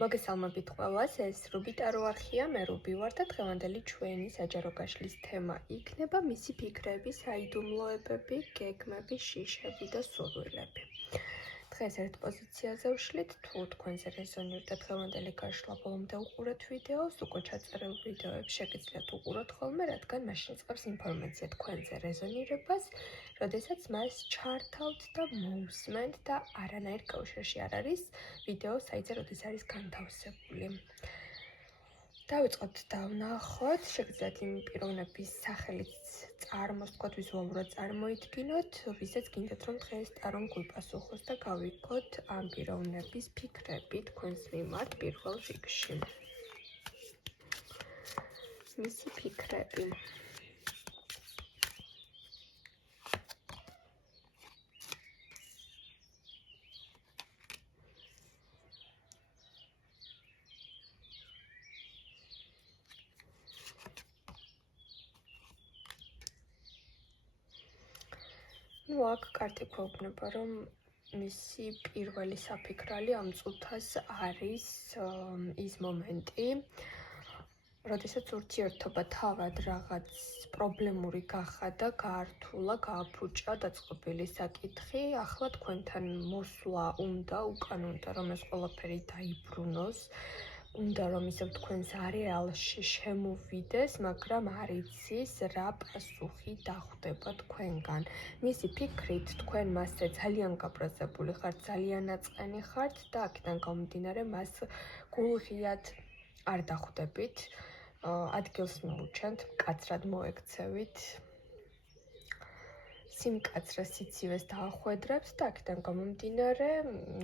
მოგესალმებით ყველას, ეს რუბიტარო არხია, მე რუბი ვარ და დღევანდელი ჩვენი საჯარო გაშლის თემა იქნება მისი ფიქრები, საიდუმლოებები, გეგმები, შიშები და სურვილები. დღეს ერთ პოზიციაზე ვშლით, თუ თქვენზე რეზონირდა დღევანდელი გაშლა, ბოლომდე უყურეთ ვიდეოს, უკვე ჩაწერილ ვიდეოებს შეგიძლიათ უყუროთ ხოლმე, რადგან მაშინ იწყებს ინფორმაცია თქვენზე რეზონირებას, როდესაც მას ჩართავთ და მოусმენთ და არანაირ კავშირში არ არის ვიდეო საიტზე, როდის არის განთავსებული. დავიწყოთ დავნახოთ, შეგიძლიათ იმ პიროვნების სახელით წარმოსთქვათ, ვიზუალურად წარმოიდგინოთ, ვისაც გინდათ რომ დღეს ტარომ გვიპასუხოს და გავიგოთ ამ პიროვნების ფიქრები თქვენს მიმართ პირველ რიგში. მისი ფიქრები. აქ კარტი გვეუბნება, რომ მისი პირველი საფიქრალი ამ წუთას არის ის მომენტი, როდესაც ურთიერთობა თავად რაღაც პრობლემური გახადა, გაართულა, გააფუჭა დაწყობილი საკითხი, ახლა თქვენთან მოსვლა უნდა, უკან უნდა, რომ ეს ყველაფერი დაიბრუნოს, უნდა რომ ისევ თქვენს არეალში შემოვიდეს, მაგრამ არ იცის რა პასუხი დახვდება თქვენგან. მისი ფიქრით თქვენ მასზე ძალიან გაბრაზებული ხართ, ძალიან აწყენი ხართ და აქედან გამომდინარე მას გულღიად არ დახვდებით, ადგილს მოუჩენთ, მკაცრად მოექცევით. სიმკაცრეს სიცივეს დაახვედრებთ და აქედან გამომდინარე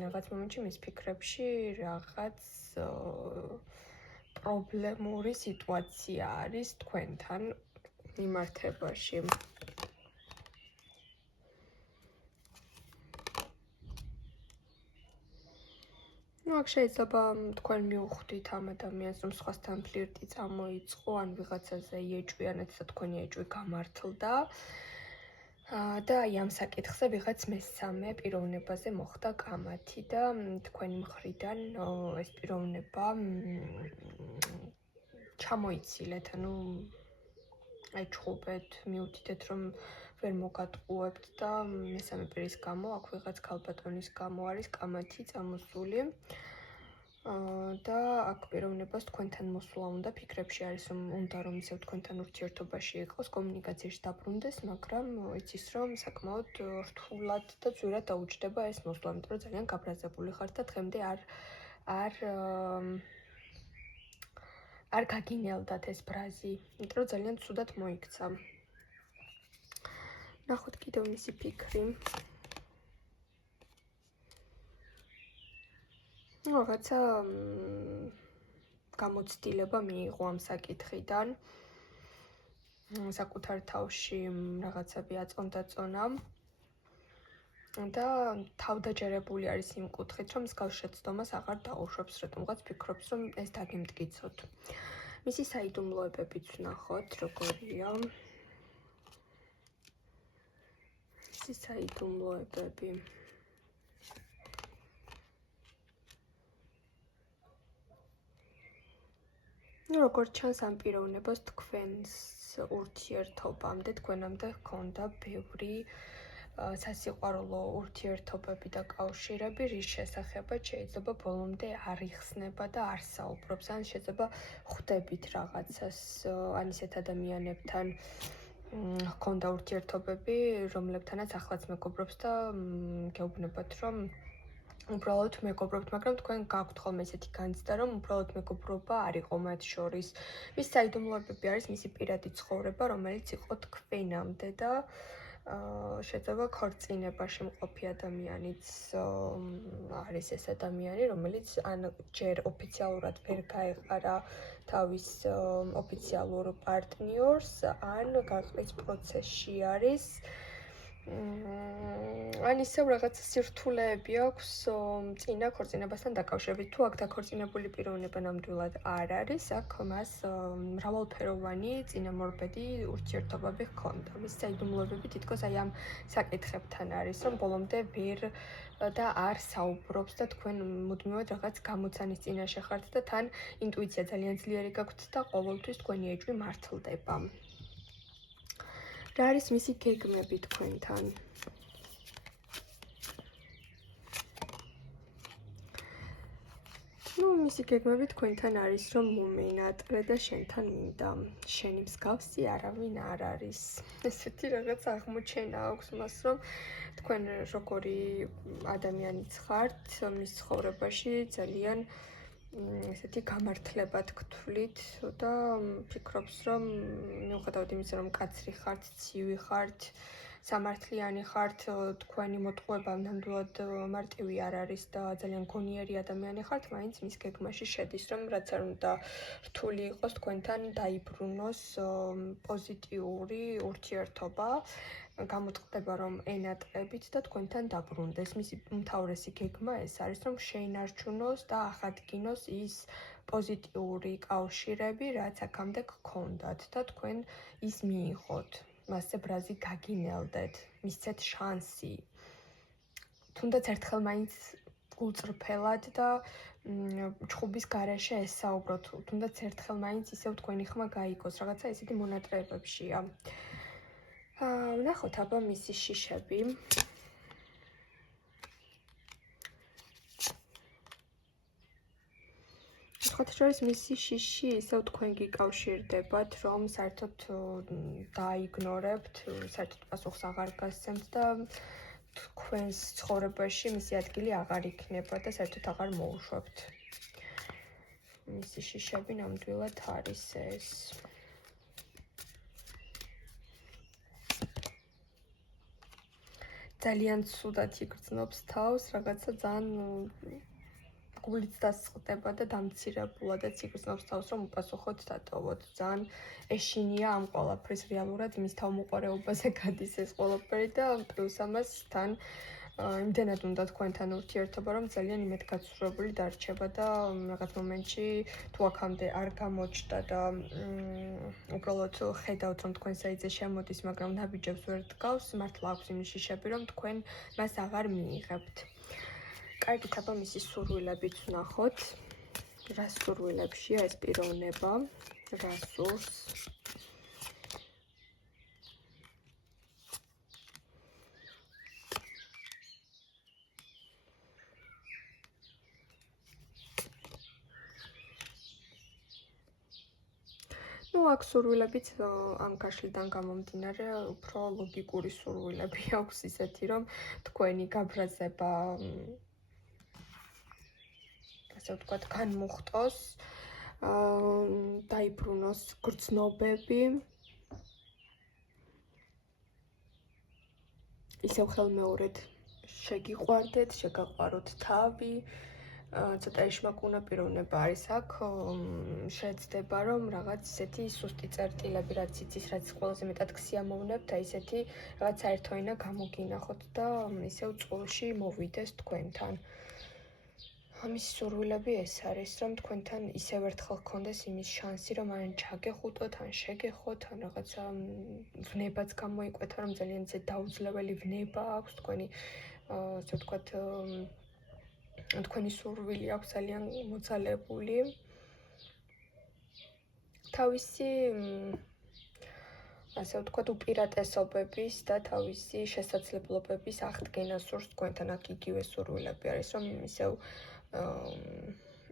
რაღაც მომენტში მის ფიქრებში რაღაც პრობლემური სიტუაცია არის თქვენთან მიმართებაში. აქ შეიძლება თქვენ მიუხვდით ამ ადამიანს, რომ სხვასთან ფლირტი წამოიწყო, ან ვიღაცაზე იეჭვი, ან ეცსა თქვენი ეჭვი გამართლდა. და აი ამ საკითხზე ვიღაც მესამე პიროვნებაზე მოხდა კამათი და თქვენი მხრიდან ეს პიროვნება ჩამოიცილეთ, ანუ აი ჩხუბეთ, მიუთითეთ, რომ ვერ მოგატყუებთ და მესამე პირის გამო, აქ ვიღაც ქალბატონის გამო არის კამათი წამოსული. და აქ პიროვნებას თქვენთან მოსვლა უნდა, ფიქრებში არის, რომ უნდა რომ ისევ თქვენთან ურთიერთობაში იყოს, კომუნიკაციაში დაბრუნდეს, მაგრამ იცის, რომ საკმაოდ რთულად და ძვირად დაუჯდება ეს მოსვლა, იმიტომ რომ ძალიან გაბრაზებული ხართ და დღემდე არ გაგინელდათ ეს ბრაზი, იმიტომ რომ ძალიან ცუდად მოიქცა. ნახოთ კიდევ მისი ფიქრი. რაღაცა გამოცდილება მიიღო ამ საკითხიდან, საკუთარ თავში რაღაცები აწონდა-წონა და თავდაჯერებული არის იმ კუთხით, რომ მსგავს შეცდომას აღარ დაუშვებს, რატომღაც ფიქრობს, რომ ეს დაგემტკიცოთ. მისი საიდუმლოებებიც ვნახოთ, როგორია. მისი საიდუმლოებები. როგორც ჩანს ამ პიროვნებას თქვენს ურთიერთობამდე, თქვენამდე ჰქონდა ბევრი სასიყვარულო ურთიერთობები და კავშირები, რის შესახებაც შეიძლება ბოლომდე არ იხსნება და არ საუბრობს, ან შეიძლება ხვდებით რაღაცას, ან ისეთ ადამიანებთან ჰქონდა ურთიერთობები, რომლებთანაც ახლაც მეგობრობს და გეუბნებათ, რომ უბრალოდ მეგობრობთ, მაგრამ თქვენ გაქვთ ხოლმე ესეთი განცდა, რომ უბრალოდ მეგობრობა არ იყო მათ შორის. მის საიდუმლოებები არის მისი პირადი ცხოვრება, რომელიც იყო თქვენამდე და შეიძლება ქორწინებაში მყოფი ადამიანიც არის ეს ადამიანი, რომელიც ან ჯერ ოფიციალურად ვერ გაეყარა თავის ოფიციალურ პარტნიორს, ან გაყრის პროცესში არის. ან ისევ რაღაც სირთულეები აქვს წინა ქორწინებასთან დაკავშირებით. თუ აქ დაქორწინებული პიროვნება ნამდვილად არ არის, აქ მას მრავალფეროვანი წინამორბედი ურთიერთობები ჰქონდა. მის საიდუმლოებები თითქოს აი ამ საკითხებთან არის, რომ ბოლომდე ვერ და არ საუბრობს და თქვენ მუდმივად რაღაც გამოცანის წინაშე ხართ და თან ინტუიცია ძალიან ძლიერი გაქვთ და ყოველთვის თქვენი ეჭვი მართლდება. რა არის მისი გეგმები თქვენთან? მისი გეგმები თქვენთან არის, რომ მომენატრე და შენთან მინდა. შენი მსგავსი არავინ არ არის. ესეთი რაღაც აღმოჩენა აქვს მას, რომ თქვენ როგორი ადამიანიც ხართ, მის ცხოვრებაში ძალიან ესეთი გამართლებად გთვლით და ფიქრობს, რომ მიუხედავად იმისა, რომ კაცრი ხართ, ცივი ხართ, სამართლიანი ხართ, თქვენი მოტყუება ნამდვილად მარტივი არ არის და ძალიან გონიერი ადამიანი ხართ, მაინც მის გეგმაში შედის, რომ რაც არ უნდა რთული იყოს, თქვენთან დაიბრუნოს პოზიტიური ურთიერთობა, გამოწყდება, რომ ენატრებით და თქვენთან დაბრუნდეს. მისი უმთავრესი გეგმა ეს არის, რომ შეინარჩუნოს და აღადგინოს ის პოზიტიური კავშირები, რაც აქამდე გქონდათ და თქვენ ის მიიღოთ. მასზე ბრაზი გაგინელდეთ, მისცეთ შანსი. თუნდაც ერთხელ მაინც გულწრფელად და ჩხუბის გარეშე ესაუბროთ, თუნდაც ერთხელ მაინც ისევ თქვენი ხმა გაიგოს, რაღაცა ისეთი მონატრებებშია. ვნახოთ აბა მისი შიშები. სხვათა შორის მისი შიში ისევ თქვენ გიკავშირდებათ, რომ საერთოდ დაიგნორებთ, საერთოდ პასუხს აღარ გასცემთ და თქვენს ცხოვრებაში მისი ადგილი აღარ იქნება და საერთოდ აღარ მოუშვებთ. მისი შიშები ნამდვილად არის ეს. ძალიან ცუდად იგრძნობს თავს, რაღაცა ძალიან გულით დასწყდება და დამცირებულადაც იგრძნობს თავს, რომ უპასუხოთ დატოვოთ. ძალიან ეშინია ამ ყველაფრის რეალურად იმის თავმოყარეობაზე გადის ეს ყველაფერი და პლუს ამას თან იმდენად უნდა თქვენთან ურთიერთობა, რომ ძალიან იმედგაცრუებული დარჩება და რაღაც მომენტში თუ აქამდე არ გამოჩნდა და უბრალოდ ხედავთ, რომ თქვენ საიტზე შემოდის, მაგრამ ნაბიჯებს ვერ დგავს, მართლა აქვს იმის შიშები, რომ თქვენ მას აღარ მიიღებთ. კარგით, აბა მისი სურვილებიც ვნახოთ. რა სურვილებშია ეს პიროვნება? რა სურს? აქ სურვილებიც ამ გაშლიდან გამომდინარე უფრო ლოგიკური სურვილები აქვს ისეთი, რომ თქვენი გაბრაზება ასე ვთქვათ, განმოხტოს, დაიბრუნოს გრძნობები. ისევ ხელმეორედ შეგიყვარდეთ, შეგაყვაროთ თავი. ცოტა ეშმაკუნა პიროვნება არის აქ, შეეცდება, რომ რაღაც ისეთი სუსტი წერტილები, რაც იცის, რაც ყველაზე მეტად გსიამოვნებთ, აი ესეთი რაღაც საერთოენა გამოგინახოთ და ისევ წყულში მოვიდეს თქვენთან. ამის სურვილები ეს არის, რომ თქვენთან ისევ ერთხელ გქონდეს იმის შანსი, რომ ან ჩაგეხუტოთ, ან შეგეხოთ, ან რაღაცა ვნებაც გამოიკვეთა, რომ ძალიან ისე დაუძლეველი ვნება აქვს თქვენი, ასე ვთქვათ, თქვენი სურვილი აქვს ძალიან მოძალებული. თავისი ასე ვთქვათ, უპირატესობების და თავისი შესაძლებლობების აღდგენა სურს თქვენთან. აქ იგივე სურვილები არის, რომ ისევ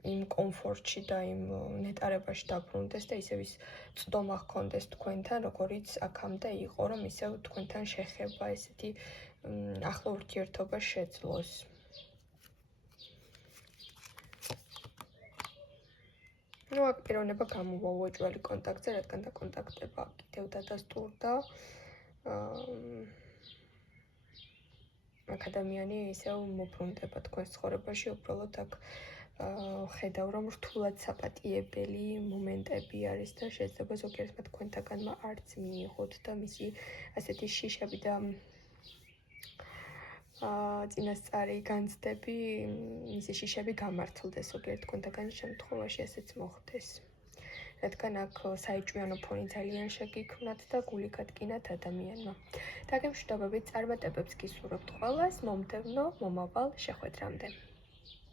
იმ კომფორტში და იმ ნეტარებაში დაბრუნდეს და ისევ ის წდომა ჰქონდეს თქვენთან, როგორიც აქამდე იყო, რომ ისევ თქვენთან შეხება, ესეთი ახლო ურთიერთობა შეძლოს. აქ პიროვნება გამოვა უეჭველი კონტაქტზე, რადგან დაკონტაქტება კიდევ დადასტურდა. აქ ადამიანი ისევ მობრუნდება თქვენს ცხოვრებაში, უბრალოდ აქ ხედავ, რომ რთულად საპატიებელი მომენტები არის და შეიძლება ზოგიერთმა თქვენთაგანმა არც მიიღოთ და მისი ასეთი შიშები და წინასწარი განცდები, მისი შიშები გამართლდეს ზოგიერთ თქვენთაგანის შემთხვევაში ესეც მოხდეს. რადგან აქ საეჭვიანო ფონი ძალიან შეგიქმნათ და გული გადგინათ ადამიანმა. დაგემშვიდობებით წარმატებებს გისურვებთ ყველას, მომდევნო მომავალ შეხვედრამდე.